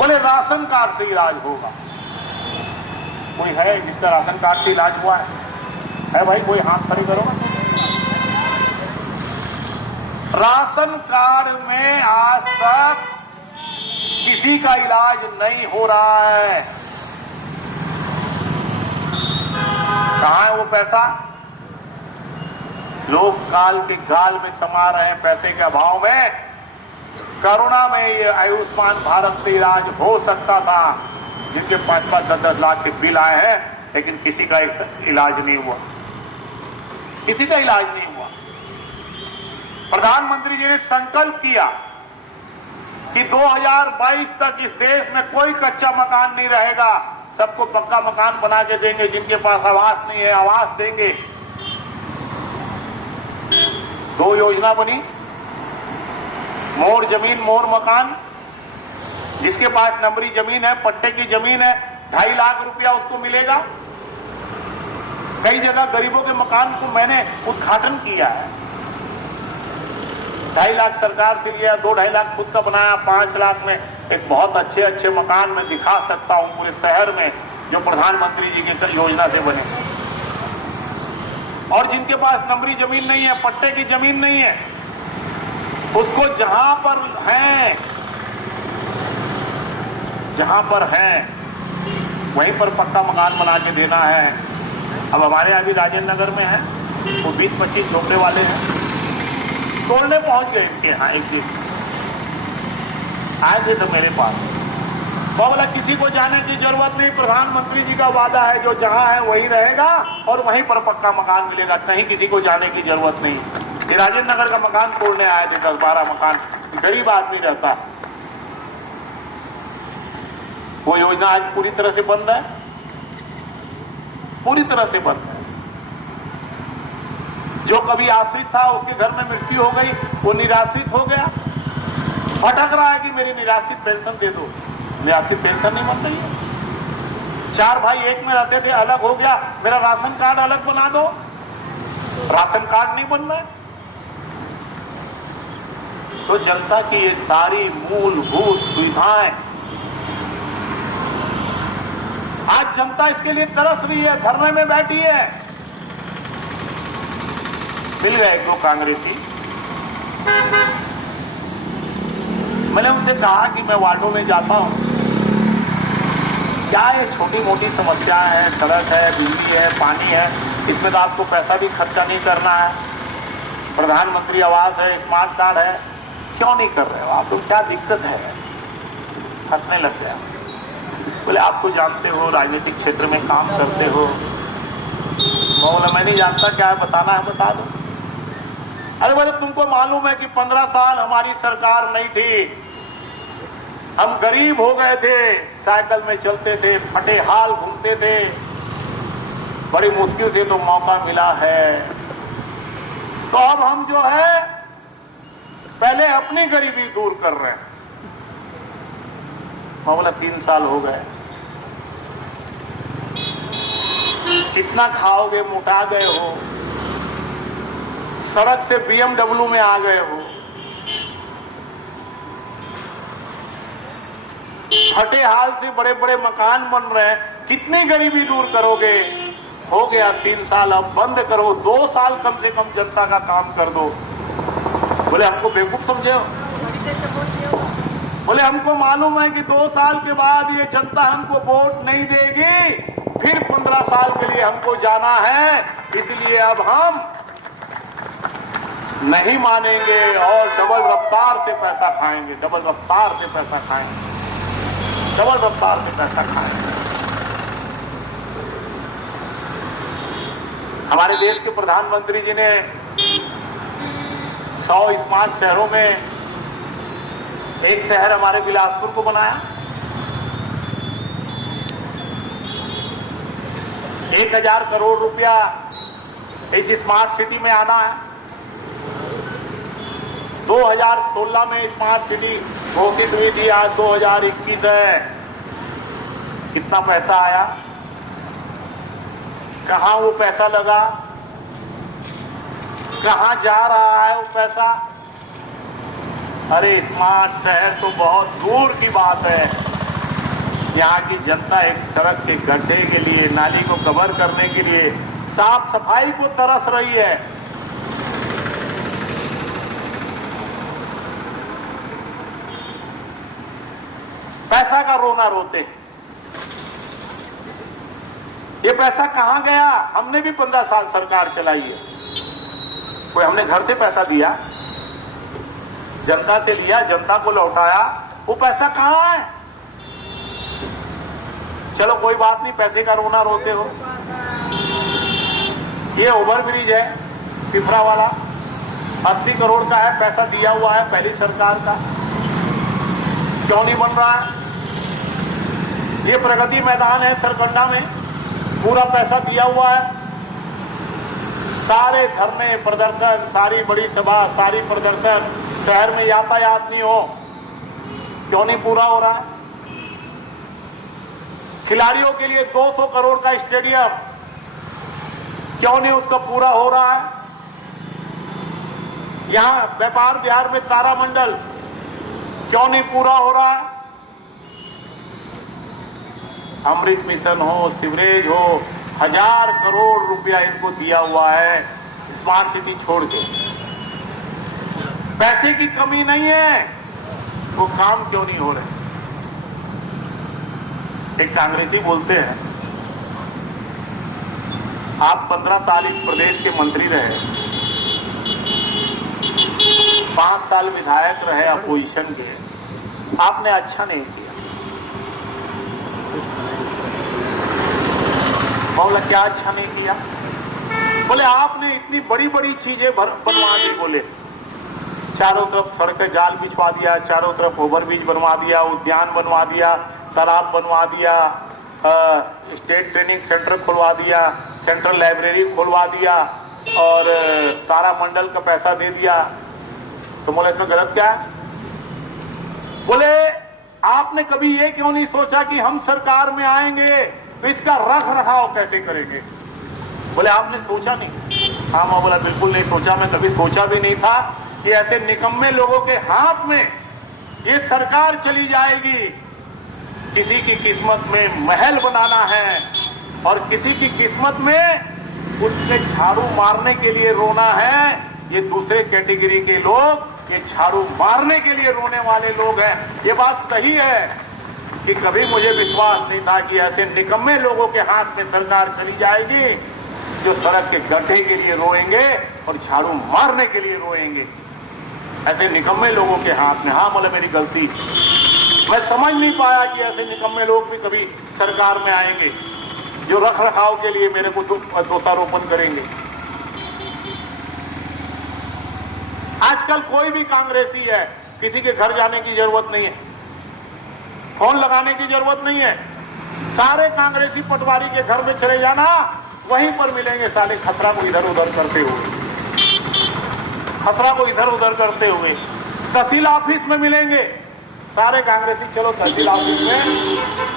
बोले ration card से इलाज होगा। कोई है जिसका राशन कार्ड से इलाज हुआ है भाई? कोई हाथ खड़े करो ना। राशन कार्ड में आज तक किसी का इलाज नहीं हो रहा है। कहां है वो पैसा? लोग काल के गाल में समा रहे हैं पैसे के अभाव में। कोरोना में ये आयुष्मान भारत से इलाज हो सकता था, जिनके 5-5, 10-10 लाख के बिल आए हैं, लेकिन किसी का इलाज नहीं हुआ, किसी का इलाज नहीं हुआ। प्रधानमंत्री जी ने संकल्प किया कि 2022 तक इस देश में कोई कच्चा मकान नहीं रहेगा, सबको पक्का मकान बना के देंगे, जिनके पास आवास नहीं है आवास देंगे। 2 योजना बनी, मोर जमीन मोर मकान। जिसके पास नंबरी जमीन है, पट्टे की जमीन है, 2.5 लाख रुपया उसको मिलेगा। कई जगह गरीबों के मकान को मैंने उद्घाटन किया है। 2.5 लाख सरकार से लिया, 2-2.5 लाख खुद का बनाया। 5 लाख में एक बहुत अच्छे मकान में दिखा सकता हूं पूरे शहर में, जो प्रधानमंत्री जी की योजना से बने। और जिनके पास नंबरी जमीन नहीं है, पट्टे की जमीन नहीं है, उसको जहां पर है वहीं पर पक्का मकान बना के देना है। अब हमारे अभी राजेंद्र नगर में है, वो 20-25 झोपड़े वाले हैं, तोड़ने पहुंच गए इनके यहाँ। एक दिन आए थे तो मेरे पास, तो बोला किसी को जाने की जरूरत नहीं, प्रधानमंत्री जी का वादा है जो जहां है वही रहेगा और वहीं पर पक्का मकान मिलेगा, कहीं किसी को जाने की जरूरत नहीं। ये राजेंद्र नगर का मकान तोड़ने आए थे, 10-12 मकान, गरीब आदमी रहता। वो योजना आज पूरी तरह से बंद है, पूरी तरह से बंद है। जो कभी आश्रित था, उसके घर में मृत्यु हो गई, वो निराश्रित हो गया, भटक रहा है कि मेरी निराश्रित पेंशन दे दो। निराश्रित पेंशन नहीं बन रही है। 4 भाई एक में रहते थे, अलग हो गया, मेरा राशन कार्ड अलग बना दो। राशन कार्ड नहीं बन रहा है। तो जनता की ये सारी मूलभूत सुविधाएं, आज जनता इसके लिए तरस रही है, धरने में बैठी है। मिल गए 2 कांग्रेसी, मैंने उनसे कहा कि मैं वार्डों में जाता हूं, क्या ये छोटी मोटी समस्याएं हैं, सड़क है, बिजली है, पानी है, इसमें तो आपको पैसा भी खर्चा नहीं करना है। प्रधानमंत्री आवास है, स्मार्ट कार्ड है, क्यों नहीं कर रहे हो आप लोग? क्या दिक्कत है? हंसने लग गया। बोले आप तो जानते हो, राजनीतिक क्षेत्र में काम करते हो। बोला मैं नहीं जानता, क्या है बताना है बता दो। अरे बोले तुमको मालूम है कि 15 साल हमारी सरकार नहीं थी, हम गरीब हो गए थे, साइकिल में चलते थे, फटे हाल घूमते थे, बड़ी मुश्किल से तो मौका मिला है। तो अब हम जो है पहले अपनी गरीबी दूर कर रहे हैं। मैं बोला 3 साल हो गए, कितना खाओगे? मोटा गए हो, सड़क से BMW में आ गए हो, फटे हाल से बड़े बड़े मकान बन रहे हैं, कितनी गरीबी दूर करोगे? हो गया 3 साल, अब बंद करो, 2 साल कम से कम जनता का काम कर दो। बोले हमको बेवकूफ समझे हो? बोले हमको मालूम है कि 2 साल के बाद ये जनता हमको वोट नहीं देगी, फिर 15 साल के लिए हमको जाना है, इसलिए अब हम नहीं मानेंगे और डबल रफ्तार से पैसा खाएंगे, डबल रफ्तार से पैसा खाएंगे, डबल रफ्तार से पैसा खाएंगे। हमारे देश के प्रधानमंत्री जी ने 100 स्मार्ट शहरों में एक शहर हमारे बिलासपुर को बनाया। 1000 करोड़ रुपया इस स्मार्ट सिटी में आना है। 2016 में स्मार्ट सिटी घोषित हुई थी, आज 2021 है। कितना पैसा आया? कहां वो पैसा लगा? कहां जा रहा है वो पैसा? अरे स्मार्ट शहर तो बहुत दूर की बात है, यहाँ की जनता एक सड़क के गड्ढे के लिए, नाली को कवर करने के लिए, साफ सफाई को तरस रही है। पैसा का रोना रोते हैं। ये पैसा कहां गया? हमने भी 15 साल सरकार चलाई है। कोई हमने घर से पैसा दिया, जनता से लिया, जनता को लौटाया, वो पैसा कहां है? चलो कोई बात नहीं, पैसे का रोना रोते हो। ये ओवरब्रिज है पिपरा वाला, 80 करोड़ का है, पैसा दिया हुआ है पहली सरकार का, क्यों नहीं बन रहा है? ये प्रगति मैदान है सरकंडा में, पूरा पैसा दिया हुआ है। सारे धरने प्रदर्शन, सारी बड़ी सभा, सारी प्रदर्शन, शहर में यातायात नहीं हो, क्यों नहीं पूरा हो रहा है? खिलाड़ियों के लिए 200 करोड़ का स्टेडियम, क्यों नहीं उसका पूरा हो रहा है? यहां व्यापार बिहार में तारामंडल, क्यों नहीं पूरा हो रहा है? अमृत मिशन हो, सीवरेज हो, 1000 करोड़ रुपया इनको दिया हुआ है स्मार्ट सिटी छोड़ के। पैसे की कमी नहीं है, वो काम क्यों नहीं हो रहे? एक कांग्रेसी बोलते हैं, आप 15 साल इस प्रदेश के मंत्री रहे, 5 साल विधायक रहे अपोजिशन के, आपने अच्छा नहीं किया। बोला क्या अच्छा नहीं किया? बोले आपने इतनी बड़ी बड़ी चीजें बनवा दी, बोले चारों तरफ सड़कें जाल बिछवा दिया, चारों तरफ ओवरब्रिज बनवा दिया, उद्यान बनवा दिया, तालाब बनवा दिया, स्टेट ट्रेनिंग सेंटर खुलवा दिया, सेंट्रल लाइब्रेरी खुलवा दिया और तारामंडल का पैसा दे दिया। तो बोले इसमें गलत क्या है? बोले आपने कभी ये क्यों नहीं सोचा कि हम सरकार में आएंगे तो इसका रख रखाव कैसे करेंगे? बोले आपने सोचा नहीं? हाँ मैं बोला बिल्कुल नहीं सोचा, मैं कभी सोचा भी नहीं था कि ऐसे निकम्मे लोगों के हाथ में ये सरकार चली जाएगी। किसी की किस्मत में महल बनाना है और किसी की किस्मत में उससे झाड़ू मारने के लिए रोना है। ये दूसरे कैटेगरी के लोग, ये झाड़ू मारने के लिए रोने वाले लोग हैं। ये बात सही है कि कभी मुझे विश्वास नहीं था कि ऐसे निकम्मे लोगों के हाथ में सरकार चली जाएगी जो सड़क के गड्ढे के लिए रोएंगे और झाड़ू मारने के लिए रोएंगे। ऐसे निकम्मे लोगों के हाथ में, हाँ मतलब मेरी गलती, मैं समझ नहीं पाया कि ऐसे निकम्मे लोग भी कभी सरकार में आएंगे जो रख रखाव के लिए मेरे को दोषारोपण करेंगे। आजकल कोई भी कांग्रेसी है, किसी के घर जाने की जरूरत नहीं है, फोन लगाने की जरूरत नहीं है। सारे कांग्रेसी पटवारी के घर में चले जाना, वहीं पर मिलेंगे साले खतरा को इधर उधर करते हुए, खतरा को इधर उधर करते हुए। तहसील ऑफिस में मिलेंगे सारे कांग्रेसी, चलो तहसील ऑफिस में,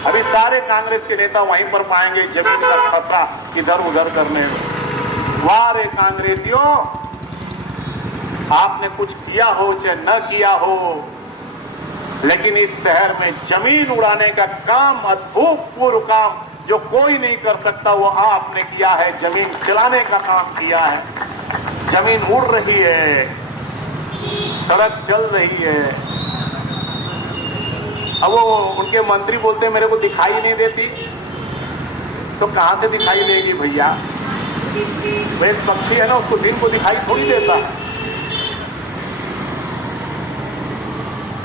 अभी सारे कांग्रेस के नेता वहीं पर पाएंगे जमीन का खतरा इधर उधर करने में। वाह रे कांग्रेसियों, आपने कुछ किया हो चाहे न किया हो, लेकिन इस शहर में जमीन उड़ाने का काम, अभूतपूर्व काम जो कोई नहीं कर सकता, वो आपने किया है। जमीन खिलाने का काम किया है। जमीन उड़ रही है, सड़क चल रही है। अब वो उनके मंत्री बोलते हैं मेरे को दिखाई नहीं देती, तो कहां से दिखाई देगी भैया? वो एक पक्षी है ना, उसको दिन को दिखाई थोड़ी देता है।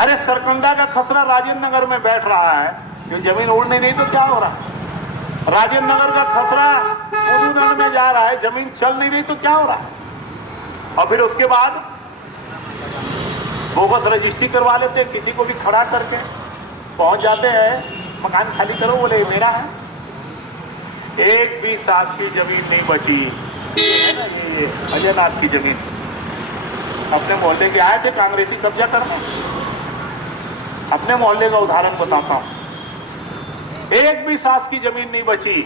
अरे सरकंडा का खतरा राजेंद्र नगर में बैठ रहा है, जो जमीन उड़ने नहीं तो क्या हो रहा है? राजेंद्र नगर का खतरा उदूदंड में जा रहा है, जमीन चल नहीं रही तो क्या हो रहा है? और फिर उसके बाद बोगस रजिस्ट्री करवा लेते, किसी को भी खड़ा करके पहुंच जाते हैं, मकान खाली करो, बोले मेरा है। एक भी साथ की जमीन नहीं बची। ये है ना, ये अजयनाथ की जमीन, अपने मोहल्ले के आए थे कांग्रेसी कब्जा करने। अपने मोहल्ले का उदाहरण बताता हूं, एक भी सास की जमीन नहीं बची।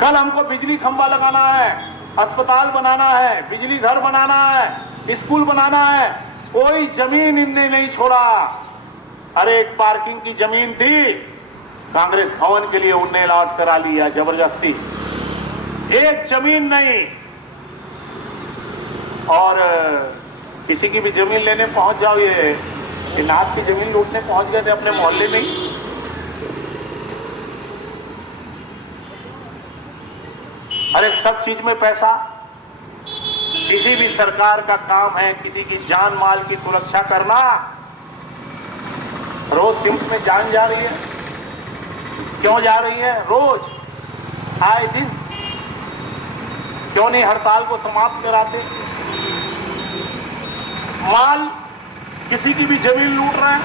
कल हमको बिजली खंभा लगाना है, अस्पताल बनाना है, बिजली घर बनाना है, स्कूल बनाना है, कोई जमीन इनने नहीं छोड़ा। अरे एक पार्किंग की जमीन थी, कांग्रेस भवन के लिए उनने इलाज करा लिया जबरदस्ती। एक जमीन नहीं। और किसी की भी जमीन लेने पहुंच जाओ, ये नाथ की जमीन लूटने पहुंच गए थे अपने मोहल्ले में ही। अरे सब चीज में पैसा। किसी भी सरकार का काम है किसी की जान माल की सुरक्षा करना। रोज सिम्स में जान जा रही है। क्यों जा रही है? रोज आए दिन। क्यों नहीं हड़ताल को समाप्त कराते? माल किसी की भी जमीन लूट रहे हैं।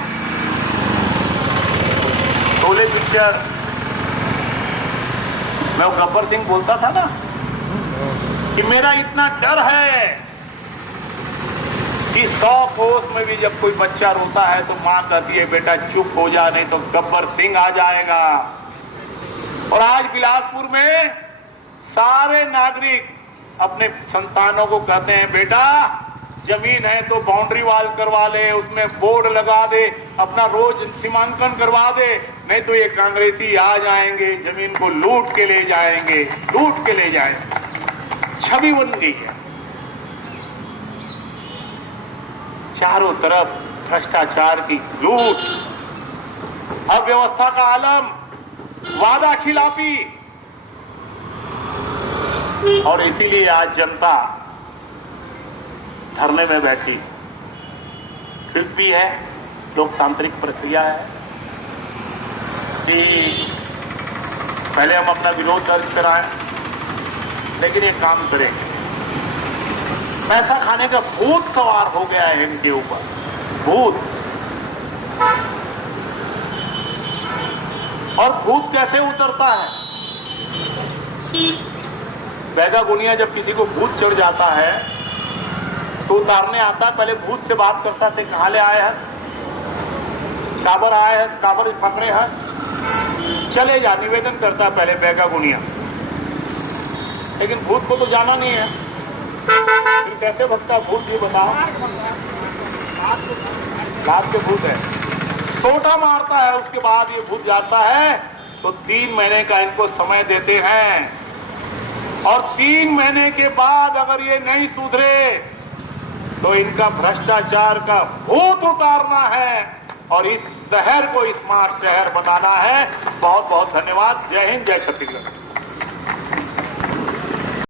शोले पिक्चर मैं वो गब्बर सिंह बोलता था ना कि मेरा इतना डर है कि 100 कोस में भी जब कोई बच्चा रोता है तो मां कहती है बेटा चुप हो जा, नहीं तो गब्बर सिंह आ जाएगा। और आज बिलासपुर में सारे नागरिक अपने संतानों को कहते हैं बेटा जमीन है तो बाउंड्री वाल करवा ले, उसमें बोर्ड लगा दे, अपना रोज सीमांकन करवा दे, नहीं तो ये कांग्रेसी आ जाएंगे जमीन को लूट के ले जाएंगे, लूट के ले जाएंगे। छवि बन गई है। चारों तरफ भ्रष्टाचार की लूट, अव्यवस्था का आलम, वादा खिलाफी। और इसीलिए आज जनता धरने में बैठी। ठीक भी है, लोकतांत्रिक प्रक्रिया है कि पहले हम अपना विरोध दर्ज कराएं, लेकिन ये काम करेंगे। पैसा खाने का भूत सवार हो गया है इनके ऊपर, भूत। और भूत कैसे उतरता है? बैगा गुनिया जब किसी को भूत चढ़ जाता है तो उतारने आता है, पहले भूत से बात करता थे, कहां ले आए हैं, काबर आए हैं, काबर पकड़े हैं, चले जा, निवेदन करता है पहले बैगा गुनिया। लेकिन भूत को तो जाना नहीं है, फिर कैसे भगता भूत, ये बताओ। लाभ के भूत है, छोटा मारता है, उसके बाद ये भूत जाता है तो 3 महीने का इनको समय देते हैं। और 3 महीने के बाद अगर ये नहीं सुधरे तो इनका भ्रष्टाचार का भूत उतारना है और इस शहर को स्मार्ट शहर बनाना है। बहुत बहुत धन्यवाद। जय हिंद, जय छत्तीसगढ़।